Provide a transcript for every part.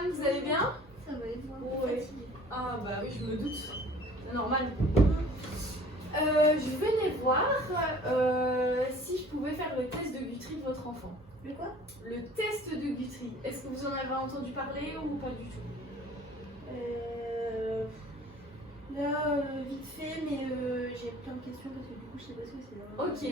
madame, vous allez bien? Ça va être un peu Ouais. fatiguée. Ah bah oui, je me doute. C'est normal. Je venais voir si je pouvais faire le test de Guthrie de votre enfant. Le quoi? Le test de Guthrie. Est-ce que vous en avez entendu parler ou pas du tout? Là, vite fait, mais j'ai plein de questions parce que du coup, je sais pas ce que c'est.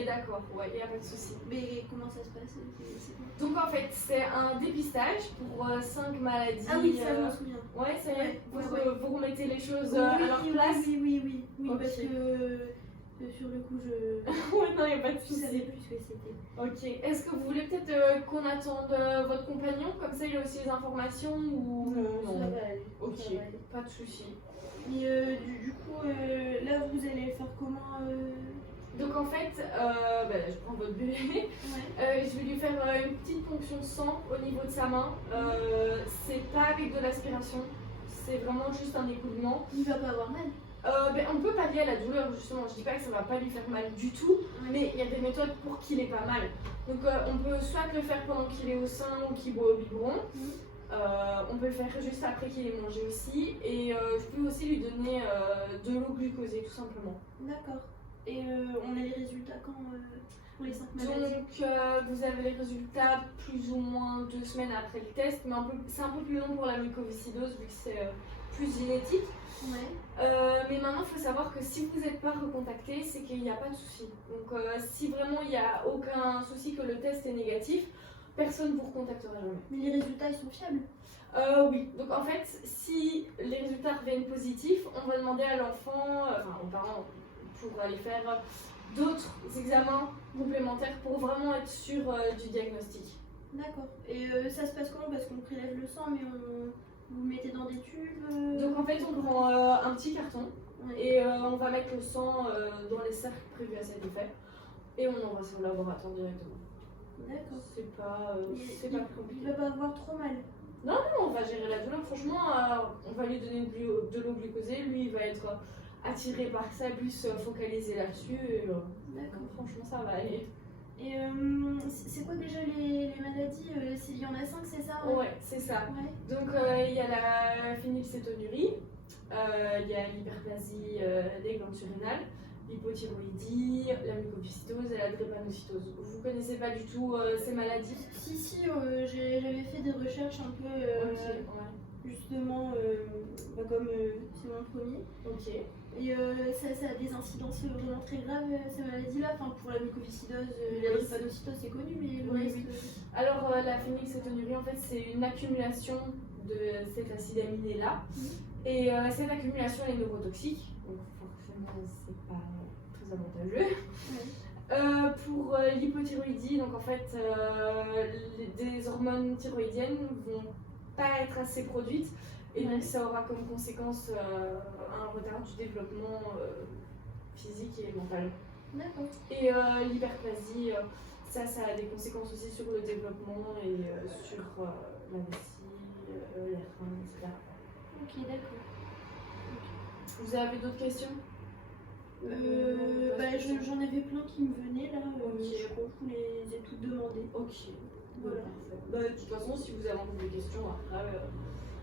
Ok, d'accord, ouais, y a pas de souci. Mais comment ça se passe? C'est quoi? Donc en fait, c'est un dépistage pour 5 maladies. Ah oui, ça, je m'en souviens. Ouais, ça y est, Ouais, vous, ouais. vous remettez les choses Oui, à leur place. oui, Ok. parce que sur le coup, Ouais, non, y a pas de je savais souci. plus ce que c'était. Ok, est-ce que vous voulez peut-être qu'on attende votre compagnon, comme ça il a aussi les informations ou Ça va aller. Ok, Ça va aller. pas de souci. Mais du coup, là, vous allez faire comment Donc en fait, je prends votre bébé, Ouais. je vais lui faire une petite ponction de sang au niveau de sa main. C'est pas avec de l'aspiration, c'est vraiment juste un écoulement. Il va pas avoir mal. On peut pallier à la douleur justement, je dis pas que ça va pas lui faire mal du tout, mais il y a des méthodes pour qu'il ait pas mal. Donc on peut soit le faire pendant qu'il est au sein ou qu'il boit au biberon. On peut le faire juste après qu'il ait mangé aussi, et je peux aussi lui donner de l'eau glucosée tout simplement. D'accord. Et on a les résultats quand pour les 5 maladies? Donc vous avez les résultats plus ou moins 2 semaines après le test, mais c'est un peu plus long pour la mucoviscidose vu que c'est plus génétique. Ouais. Mais maintenant il faut savoir que si vous n'êtes pas recontacté, c'est qu'il n'y a pas de souci. Donc si vraiment il n'y a aucun souci que le test est négatif, personne ne vous recontactera jamais. Mais les résultats, ils sont fiables? Oui, donc en fait, si les résultats reviennent positifs, on va demander à l'enfant, enfin aux parents, pour aller faire d'autres examens complémentaires pour vraiment être sûr du diagnostic. D'accord. Et ça se passe comment? Parce qu'on prélève le sang, mais vous le mettez dans des tubes Donc en fait, on prend un petit carton Ouais. et on va mettre le sang dans les cercles prévus à cet effet et on envoie ça au laboratoire directement. D'accord. C'est pas Il compliqué. va pas avoir trop mal. Non, on va gérer la douleur. Franchement, on va lui donner de l'eau glucosée. Lui, il va être attiré par ça, plus focalisé là-dessus. D'accord. Franchement, ça va aller. Et c'est quoi déjà les maladies? Il y en a 5, c'est ça? Ouais, c'est ça. Ouais. Donc, il y a la phénylcétonurie, il y a l'hyperplasie des glandes surrénales, l'hypothyroïdie, la mucoviscidose et la drépanocytose. Vous connaissez pas du tout ces maladies? Si, j'avais fait des recherches un peu justement, comme c'est mon premier. Ok. Et ça a des incidences vraiment très graves, ces maladies-là. Enfin, pour la mucoviscidose, la drépanocytose, c'est connu, mais le Oui, reste. oui. Alors, la phénylcétonurie, en fait, c'est une accumulation de cet acide aminé-là. Et cette accumulation, elle est neurotoxique. Donc, forcément, c'est pas très avantageux. Pour l'hypothyroïdie, donc en fait, des hormones thyroïdiennes vont pas être assez produites. Et donc ça aura comme conséquence un retard du développement physique et mental. D'accord. Et l'hyperplasie, ça a des conséquences aussi sur le développement et sur la vessie, les reins, etc. Ok, d'accord. Vous avez d'autres questions? J'en avais plein qui me venaient là. Ok. Je crois que je vous les ai toutes demandées. Ok. Voilà. Parfait. De toute façon, si vous avez encore des questions après.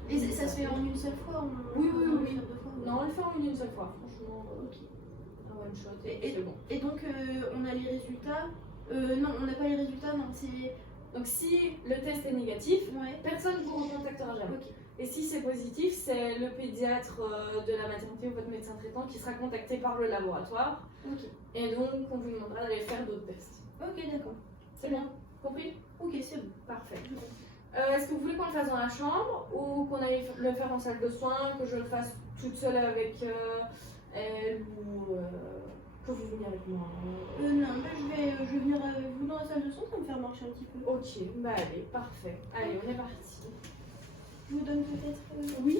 Et ça se fait en une seule fois? Oui. On le fait 2 fois? Non, on le fait en une seule fois, franchement. Ok. Un one shot, Et- c'est bon. Et donc, on a les résultats? Non, on n'a pas les résultats, non, c'est. Donc, si le test est négatif, Ouais. personne ne vous recontactera jamais. Ok. Et si c'est positif, c'est le pédiatre de la maternité ou votre médecin traitant qui sera contacté par le laboratoire. Ok. Et donc, on vous demandera d'aller faire d'autres tests. Ok, d'accord. C'est bien? Compris? Ok, c'est bon. Parfait. Est-ce que vous voulez qu'on le fasse dans la chambre ou qu'on aille le faire en salle de soins, que je le fasse toute seule avec elle ou que vous veniez avec moi? Non, je vais venir avec vous dans la salle de soins, ça va me faire marcher un petit peu. Ok, bah allez, parfait. Allez, on est parti. Je vous donne peut-être. Oui.